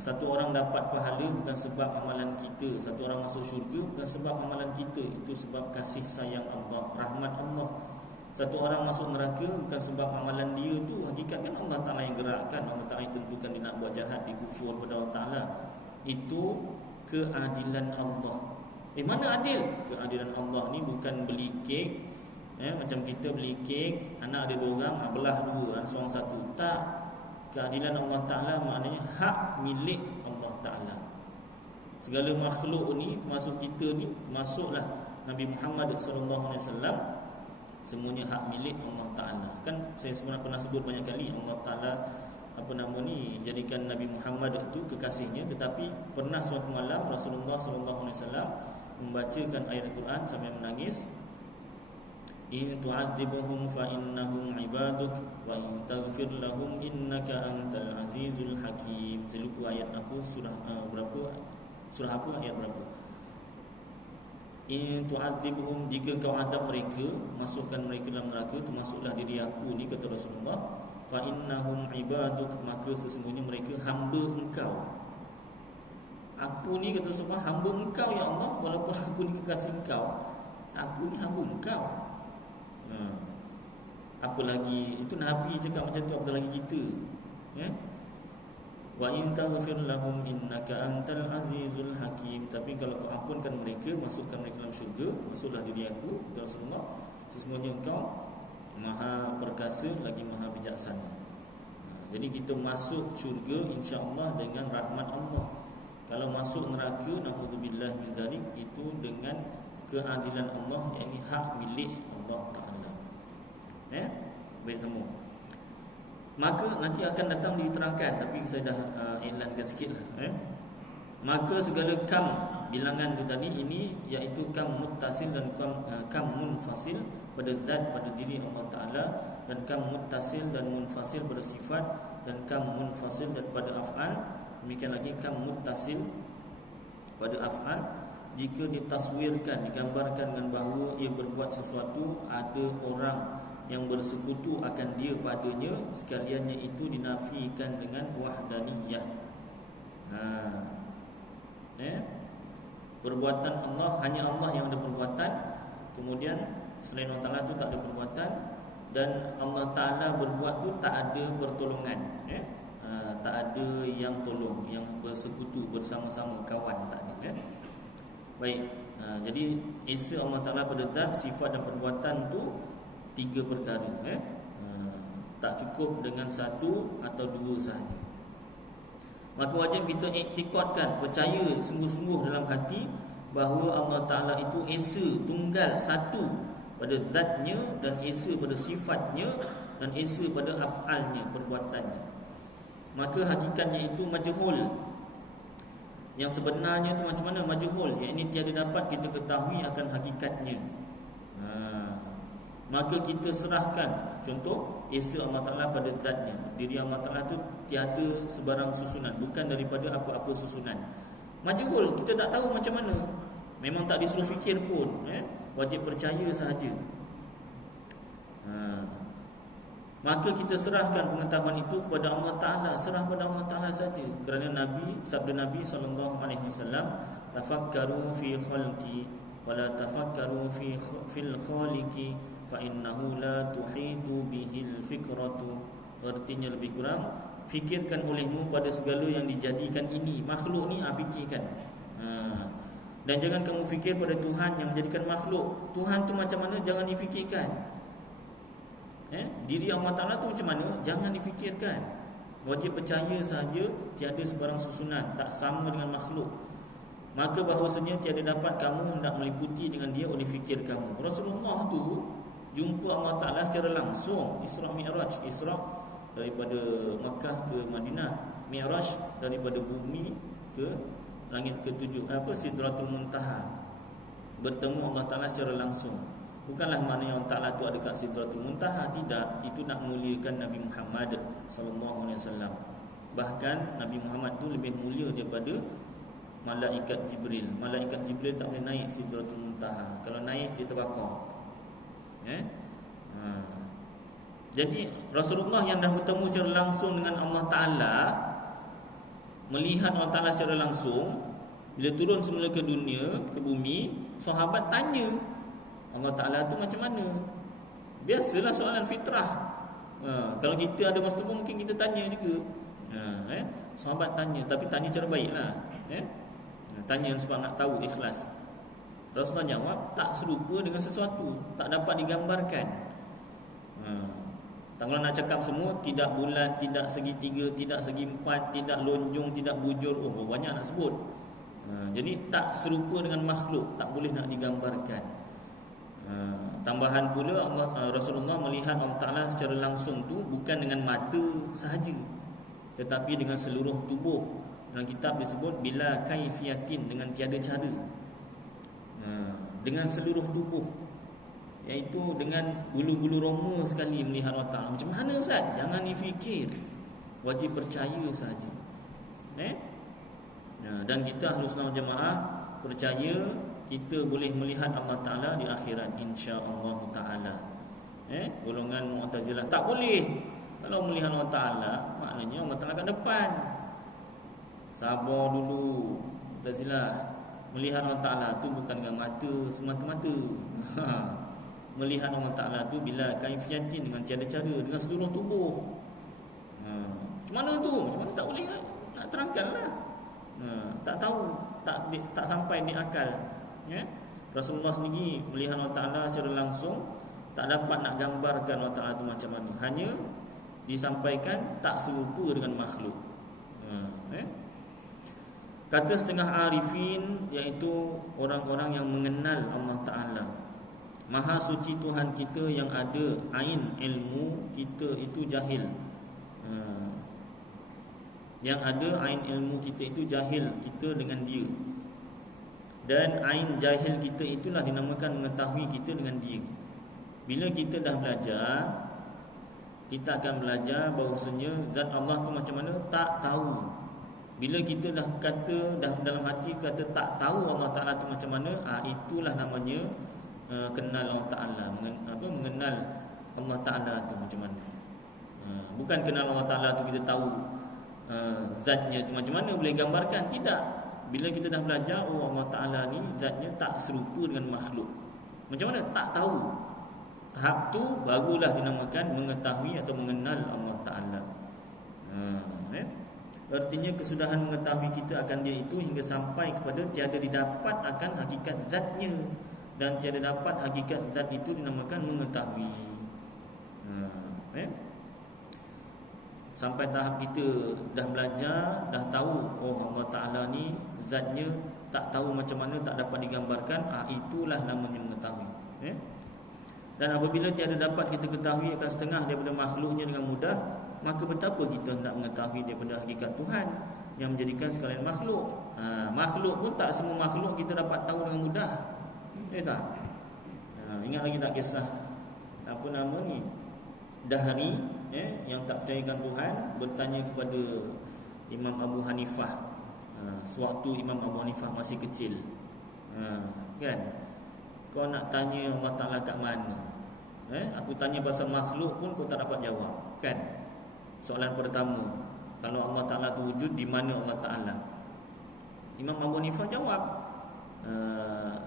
Satu orang dapat pahala bukan sebab amalan kita. Satu orang masuk syurga bukan sebab amalan kita. Itu sebab kasih sayang Allah, rahmat Allah. Satu orang masuk neraka bukan sebab amalan dia tu. Hakikat kan Allah Ta'ala yang gerakkan. Allah Ta'ala yang tentukan dia nak buat jahat, dia kufur kepada Allah Ta'ala. Itu keadilan Allah. Mana adil? Keadilan Allah ni bukan beli kek, macam kita beli kek, anak ada 2 orang, belah 2, seorang 1. Tak. Keadilan Allah Ta'ala maknanya hak milik Allah Ta'ala. Segala makhluk ni, termasuk kita ni, termasuklah Nabi Muhammad SAW, semuanya hak milik Allah Ta'ala. Kan saya sebenarnya pernah sebut banyak kali, Allah Ta'ala jadikan Nabi Muhammad itu kekasihnya. Tetapi pernah suatu malam Rasulullah SAW membacakan ayat Al-Quran sambil menangis. In tu'adzibhum fa innahum ibaduk wa in taghfir lahum innaka antal azizul hakim. Saya lupa ayat aku, surah berapa? Surah apa, ayat berapa? In tu'adzibhum, jika kau azab mereka, masukkan mereka dalam neraka, termasuklah diri aku ni, kata Rasulullah. Fa innahum ibaduk, maka sesungguhnya mereka hamba engkau. Aku ni, kata Rasulullah, hamba engkau ya Allah. Walaupun aku ni kekasih engkau, aku ni hamba engkau. Apa lagi? Itu Nabi cakap macam tu, apatah lagi kita. Wa in taghfir lahum innaka antal azizul hakim. Tapi kalau kau ampunkan mereka, masukkan mereka dalam syurga, masuklah diri aku, kata Rasulullah, sesungguhnya engkau Maha perkasa lagi Maha bijaksana. Jadi kita masuk syurga insya-Allah dengan rahmat Allah. Kalau masuk neraka, naudzubillah min dzalik, itu dengan keadilan Allah, yakni hak milik Allah Ta'ala. Baik semua. Maka nanti akan datang diterangkan, tapi saya dah iklankan sikitlah. Maka segala kam, bilangan tu tadi, ini iaitu kam muttasil dan kam munfasil pada zat, pada diri Allah Ta'ala, dan kam muttasil dan munfasil pada sifat, dan kam munfasil daripada af'al. Demikian lagi kam muttasil pada af'al jika ditaswirkan, digambarkan dengan bahawa ia berbuat sesuatu, ada orang yang bersekutu akan dia padanya, sekaliannya itu dinafikan dengan wahdaniyah. Perbuatan Allah, hanya Allah yang ada perbuatan, kemudian selain Allah Ta'ala tu tak ada perbuatan, dan Allah Ta'ala berbuat tu tak ada pertolongan, tak ada yang tolong, yang bersekutu bersama-sama, kawan, tak ada. Baik, jadi esa Allah Ta'ala pada zat, sifat dan perbuatan tu 3 perkara. Tak cukup dengan 1 atau 2 sahaja. Maka wajib kita iktikadkan, percaya sungguh-sungguh dalam hati bahawa Allah Ta'ala itu esa, tunggal, satu pada zatnya, dan esa pada sifatnya, dan esa pada af'alnya, perbuatannya. Maka hakikatnya itu majhul. Yang sebenarnya itu macam mana majhul? Iaitu tiada dapat kita ketahui akan hakikatnya. Maka kita serahkan, contoh esa Allah Ta'ala pada zatnya, diri Allah Ta'ala itu tiada sebarang susunan, bukan daripada apa-apa susunan. Majhul, kita tak tahu macam mana. Memang tak disuruh fikir pun, wajib percaya sahaja. Maka kita serahkan pengetahuan itu kepada Allah Ta'ala, serah pada Allah Ta'ala saja. Kerana sabda Nabi SAW, tafakkaru fi khalqi wala tafakkaru fil khaliqi fa innahu la tuhitu bihil fikratu. Artinya lebih kurang, fikirkan olehmu pada segala yang dijadikan ini, makhluk ni, fikirkan. Dan jangan kamu fikir pada Tuhan yang menjadikan makhluk. Tuhan tu macam mana, jangan difikirkan. Diri Allah Ta'ala tu macam mana, jangan difikirkan. Wajib percaya sahaja, tiada sebarang susunan, tak sama dengan makhluk. Maka bahawasanya tiada dapat kamu hendak meliputi dengan dia oleh fikir kamu. Rasulullah tu jumpa Allah Ta'ala secara langsung, Isra Mi'raj. Isra daripada Makkah ke Madinah, Mi'raj daripada bumi ke langit ke-7, Sidratul Muntaha. Bertemu Allah Ta'ala secara langsung. Bukanlah maknanya Allah Ta'ala tu ada kat Sidratul Muntaha, tidak. Itu nak muliakan Nabi Muhammad SAW. Bahkan Nabi Muhammad tu lebih mulia daripada malaikat Jibril. Malaikat Jibril tak boleh naik Sidratul Muntaha. Kalau naik dia terbakar. Jadi Rasulullah yang dah bertemu secara langsung dengan Allah Ta'ala, melihat Allah Ta'ala secara langsung, bila turun semula ke dunia, ke bumi, sahabat tanya Allah Ta'ala tu macam mana. Biasalah soalan fitrah. Kalau kita ada masa tu pun mungkin kita tanya juga. Sahabat tanya, tapi tanya cara baiklah. Tanya sebab nak tahu, ikhlas. Rasulullah jawab, tak serupa dengan sesuatu, tak dapat digambarkan. Kalau nak cakap semua, tidak bulat, tidak segitiga, tidak segi empat, tidak lonjong, tidak bujur, banyak nak sebut. Jadi tak serupa dengan makhluk, tak boleh nak digambarkan. Tambahan pula Rasulullah melihat Allah Ta'ala secara langsung tu bukan dengan mata sahaja, tetapi dengan seluruh tubuh. Dalam kitab disebut bila kaifiyatin, dengan tiada cara. Dengan seluruh tubuh, iaitu dengan bulu-bulu roma sekali melihat Allah Ta'ala. Macam mana Ustaz? Jangan difikir, wajib percaya saja. Dan kita Ahlus Sunnah wal Jamaah percaya kita boleh melihat Allah Ta'ala di akhirat, insya-Allah Ta'ala. Golongan Mu'tazilah tak boleh. Kalau melihat Allah Ta'ala, maknanya Allah Ta'ala kat depan. Sabar dulu Mu'tazilah. Melihat Allah Ta'ala tu bukan dengan mata semata-mata. Melihat Allah Ta'ala tu bila kaifiyatin, dengan tiada cara, dengan seluruh tubuh. Macam mana tu? Macam mana tak boleh nak terangkan lah. Tak tahu, tak sampai di akal. Rasulullah sendiri melihat Allah Ta'ala secara langsung, tak dapat nak gambarkan Allah Ta'ala tu macam mana. Hanya disampaikan tak serupa dengan makhluk. Kata setengah arifin, iaitu orang-orang yang mengenal Allah Ta'ala, Maha suci Tuhan kita yang ada ain ilmu, kita itu jahil. Yang ada ain ilmu kita itu jahil, kita dengan dia. Dan ain jahil kita itulah dinamakan mengetahui kita dengan dia. Bila kita dah belajar, kita akan belajar bahawasanya zat Allah tu macam mana, tak tahu. Bila kita dah kata, dah dalam hati kata tak tahu Allah Ta'ala tu macam mana, itulah namanya kenal Allah Ta'ala. Mengenal Allah Ta'ala tu macam mana. Bukan kenal Allah Ta'ala tu kita tahu zatnya tu macam mana, boleh gambarkan. Tidak. Bila kita dah belajar, Allah Ta'ala ni zatnya tak serupa dengan makhluk. Macam mana? Tak tahu. Tahap tu barulah dinamakan mengetahui atau mengenal Allah Ta'ala. Artinya kesudahan mengetahui kita akan dia itu hingga sampai kepada tiada didapat akan hakikat zatnya. Dan tiada dapat hakikat zat itu dinamakan mengetahui. Sampai tahap kita dah belajar, dah tahu Allah Ta'ala ni zatnya tak tahu macam mana, tak dapat digambarkan, itulah namanya mengetahui. Dan apabila tiada dapat kita ketahui akan setengah daripada makhluknya dengan mudah, maka betapa kita hendak mengetahui daripada hakikat Tuhan yang menjadikan sekalian makhluk. Makhluk pun tak semua makhluk kita dapat tahu dengan mudah. Tak? Ingat lagi tak kisah apa nama ni, Dahri yang tak percayakan Tuhan bertanya kepada Imam Abu Hanifah sewaktu Imam Abu Hanifah masih kecil. Kan? Kau nak tanya Allah Ta'ala kat mana? Aku tanya pasal makhluk pun kau tak dapat jawab. Kan? Soalan pertama, kalau Allah Ta'ala tu wujud, di mana Allah Ta'ala? Imam Abu Hanifah jawab,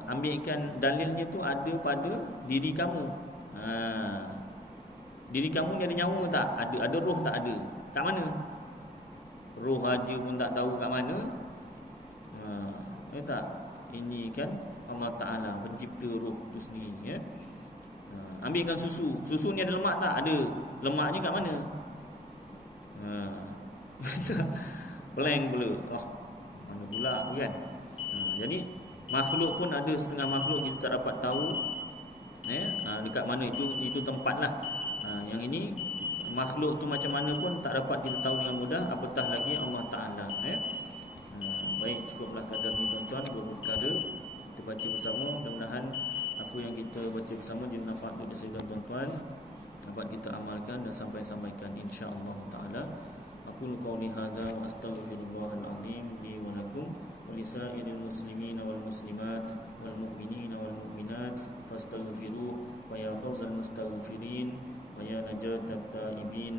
ambilkan dalilnya tu ada pada diri kamu. Diri kamu ni ada nyawa tak? Ada roh tak? Ada. Kat mana? Roh aja pun tak tahu kat mana. Tak? Ini kan Allah Ta'ala pencipta roh tu sendiri. Ambilkan susu. Susu ni ada lemak tak? Ada. Lemaknya kat mana? Blank pula. Mana pula kan? Jadi makhluk pun ada setengah makhluk kita tak dapat tahu dekat mana itu tempat lah. Yang ini makhluk tu macam mana pun tak dapat kita tahu dengan mudah, apatah lagi Allah Ta'ala. Baik, cukuplah kadar ni tuan-tuan, beberapa perkara kita baca bersama. Mudah-mudahan apa yang kita baca bersama jadi manfaat untuk kita tuan-tuan, dapat kita amalkan dan sampaikan insya-Allah Ta'ala. Aku qauli hadza wa astaghfirullahal azim li wa lakum. ولسائر المسلمين والمسلمات والمؤمنين والمؤمنات فاستغفروه ويا فوز المستغفرين ويا نجاة التائبين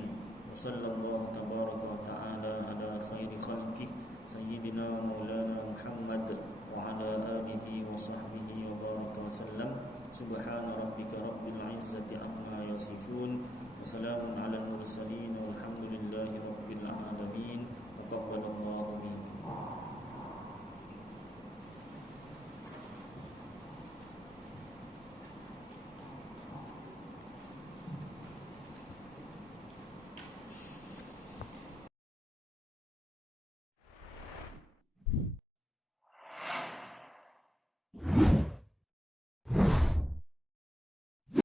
وصلى الله تبارك وتعالى على خير خلقه سيدنا مولانا محمد وعلى آله وصحبه وبارك وسلم سبحان ربك رب العزة عما يصفون وسلام على المرسلين